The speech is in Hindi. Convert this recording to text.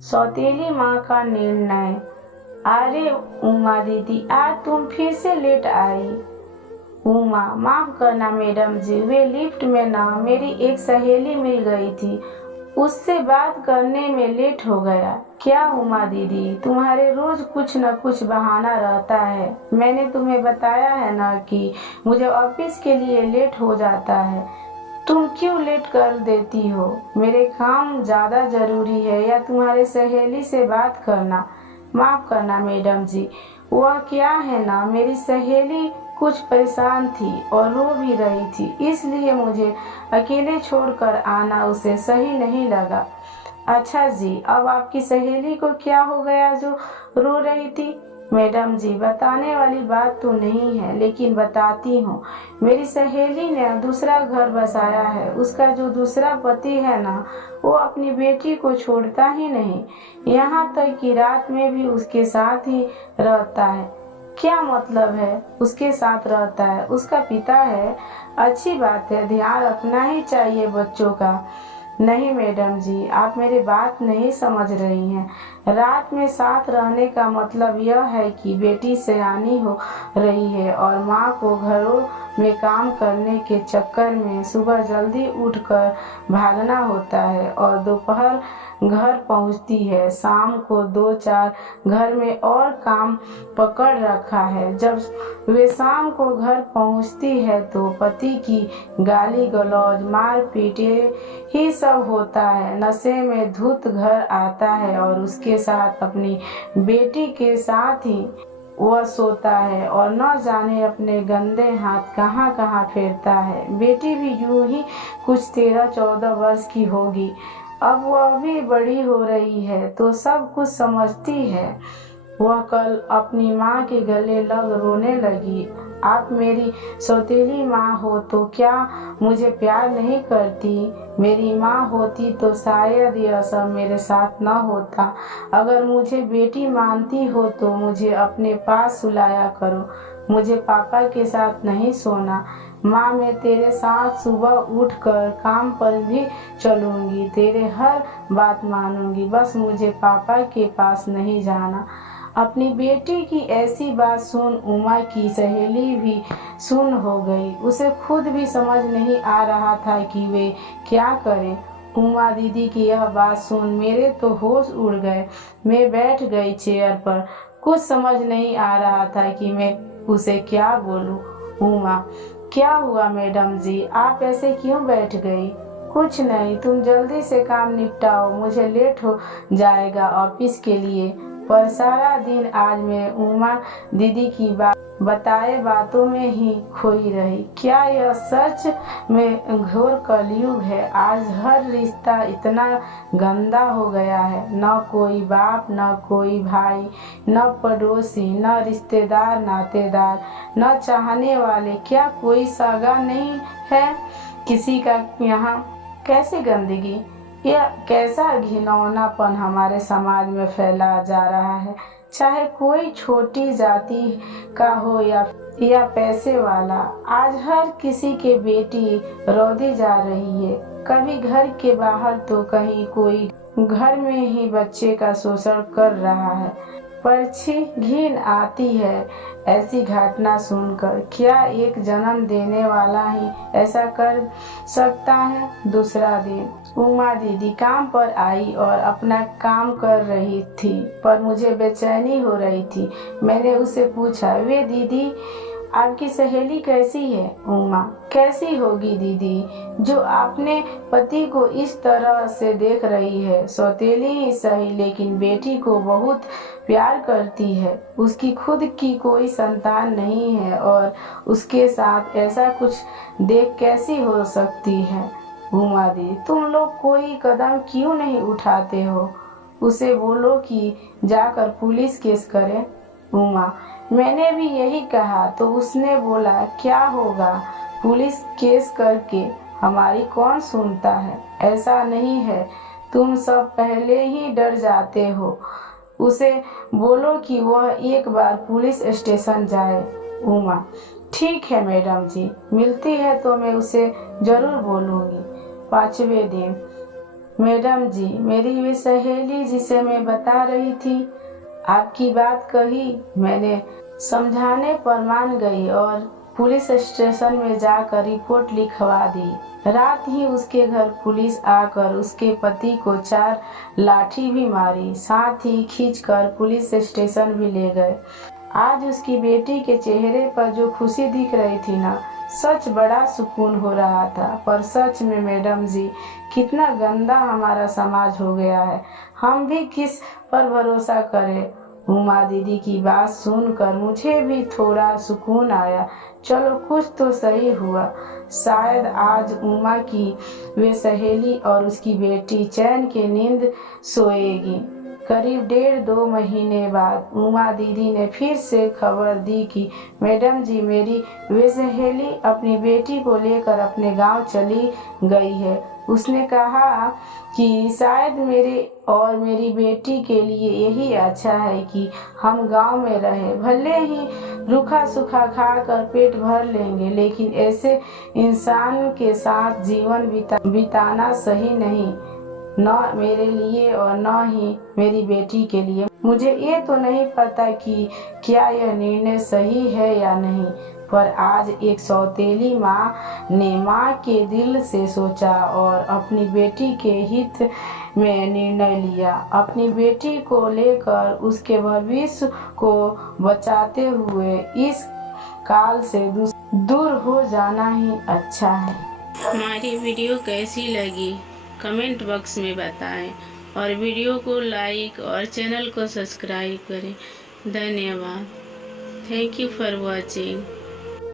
सौतेली माँ का निर्णय। अरे उमा दीदी, आज तुम फिर से लेट आई। उमा, माफ करना मैडम जी, वे लिफ्ट में ना मेरी एक सहेली मिल गई थी, उससे बात करने में लेट हो गया। क्या उमा दीदी, तुम्हारे रोज कुछ न कुछ बहाना रहता है। मैंने तुम्हें बताया है ना कि मुझे ऑफिस के लिए लेट हो जाता है। तुम क्यों लेट कर देती हो? मेरे काम ज्यादा जरूरी है या तुम्हारे सहेली से बात करना? माफ करना मैडम जी, वह क्या है ना, मेरी सहेली कुछ परेशान थी और रो भी रही थी, इसलिए मुझे अकेले छोड़कर आना उसे सही नहीं लगा। अच्छा जी, अब आपकी सहेली को क्या हो गया जो रो रही थी? मैडम जी, बताने वाली बात तो नहीं है, लेकिन बताती हूँ। मेरी सहेली ने दूसरा घर बसाया है। उसका जो दूसरा पति है ना, वो अपनी बेटी को छोड़ता ही नहीं, यहाँ तक कि रात में भी उसके साथ ही रहता है। क्या मतलब है उसके साथ रहता है? उसका पिता है। अच्छी बात है, ध्यान रखना ही चाहिए बच्चों का। नहीं मैडम जी, आप मेरी बात नहीं समझ रही हैं। रात में साथ रहने का मतलब यह है कि बेटी सयानी हो रही है और माँ को घरों में काम करने के चक्कर में सुबह जल्दी उठकर भागना होता है और दोपहर घर पहुँचती है। शाम को 2-4 घर में और काम पकड़ रखा है। जब वे शाम को घर पहुँचती है तो पति की गाली गलौज, मार पीट ही सब होता है। नशे में धुत घर आता है और उसके साथ अपनी बेटी के साथ ही वह सोता है और न जाने अपने गंदे हाथ कहाँ कहाँ फेरता है। बेटी भी यूं ही कुछ 13-14 वर्ष की होगी। अब वह भी बड़ी हो रही है तो सब कुछ समझती है। वह कल अपनी माँ के गले लग रोने लगी। आप मेरी सौतेली माँ हो तो क्या मुझे प्यार नहीं करती? मेरी माँ होती तो शायद यह सब मेरे साथ न होता। अगर मुझे बेटी मानती हो तो मुझे अपने पास सुलाया करो, मुझे पापा के साथ नहीं सोना। माँ, मैं तेरे साथ सुबह उठकर काम पर भी चलूंगी, तेरे हर बात मानूंगी, बस मुझे पापा के पास नहीं जाना। अपनी बेटी की ऐसी बात सुन उमा की सहेली भी सुन हो गई। उसे खुद भी समझ नहीं आ रहा था कि वे क्या करें। उमा दीदी की यह बात सुन मेरे तो होश उड़ गए। मैं बैठ गई चेयर पर, कुछ समझ नहीं आ रहा था कि मैं उसे क्या बोलूं। उमा, क्या हुआ मैडम जी, आप ऐसे क्यों बैठ गई? कुछ नहीं, तुम जल्दी से काम निपटाओ, मुझे लेट हो जाएगा ऑफिस के लिए। पर सारा दिन आज मैं उमा दीदी की बताए बातों में ही खोई रही। क्या यह सच में घोर कलयुग है? आज हर रिश्ता इतना गंदा हो गया है। न कोई बाप, न कोई भाई, न पड़ोसी, न रिश्तेदार नातेदार, न चाहने वाले। क्या कोई सगा नहीं है किसी का यहाँ? कैसी गंदगी, यह कैसा घिनौनापन हमारे समाज में फैला जा रहा है। चाहे कोई छोटी जाति का हो या पैसे वाला, आज हर किसी के बेटी रौदी जा रही है। कभी घर के बाहर तो कहीं कोई घर में ही बच्चे का शोषण कर रहा है। पर छी, घिन आती है ऐसी घटना सुनकर। क्या एक जन्म देने वाला ही ऐसा कर सकता है? दूसरा दिन उमा दीदी काम पर आई और अपना काम कर रही थी, पर मुझे बेचैनी हो रही थी। मैंने उससे पूछा, वे दीदी, आपकी सहेली कैसी है? उमा, कैसी होगी दीदी, जो अपने पति को इस तरह से देख रही है। सौतेली ही सही, लेकिन बेटी को बहुत प्यार करती है। उसकी खुद की कोई संतान नहीं है और उसके साथ ऐसा कुछ देख कैसी हो सकती है? उमा दी, तुम लोग कोई कदम क्यों नहीं उठाते हो? उसे बोलो कि जाकर पुलिस केस करे। उमा, मैंने भी यही कहा तो उसने बोला क्या होगा, पुलिस केस करके हमारी कौन सुनता है। ऐसा नहीं है, तुम सब पहले ही डर जाते हो। उसे बोलो कि वह एक बार पुलिस स्टेशन जाए। उमा, ठीक है मैडम जी, मिलती है तो मैं उसे जरूर बोलूँगी। 5वें दिन मैडम जी, मेरी वे सहेली जिसे मैं बता रही थी, आपकी बात कही। मैंने समझाने पर मान गई और पुलिस स्टेशन में जाकर रिपोर्ट लिखवा दी। रात ही उसके घर पुलिस आकर उसके पति को 4 लाठी भी मारी, साथ ही खींचकर पुलिस स्टेशन भी ले गए। आज उसकी बेटी के चेहरे पर जो खुशी दिख रही थी ना, सच बड़ा सुकून हो रहा था। पर सच में मैडम जी, कितना गंदा हमारा समाज हो गया है। हम भी किस पर भरोसा करें। उमा दीदी की बात सुनकर मुझे भी थोड़ा सुकून आया। चलो कुछ तो सही हुआ। शायद आज उमा की वे सहेली और उसकी बेटी चैन की नींद सोएगी। करीब 1.5-2 महीने बाद उमा दीदी ने फिर से खबर दी कि मैडम जी, मेरी वे सहेली अपनी बेटी को लेकर अपने गांव चली गई है। उसने कहा कि शायद मेरे और मेरी बेटी के लिए यही अच्छा है कि हम गांव में रहें। भले ही रूखा सूखा खाकर पेट भर लेंगे, लेकिन ऐसे इंसान के साथ जीवन बिताना सही नहीं, न मेरे लिए और न ही मेरी बेटी के लिए। मुझे ये तो नहीं पता कि क्या यह निर्णय सही है या नहीं, पर आज एक सौतेली माँ ने माँ के दिल से सोचा और अपनी बेटी के हित में निर्णय लिया। अपनी बेटी को लेकर उसके भविष्य को बचाते हुए इस काल से दूर हो जाना ही अच्छा है। हमारी वीडियो कैसी लगी कमेंट बॉक्स में बताएं और वीडियो को लाइक और चैनल को सब्सक्राइब करें। धन्यवाद। Thank you for watching.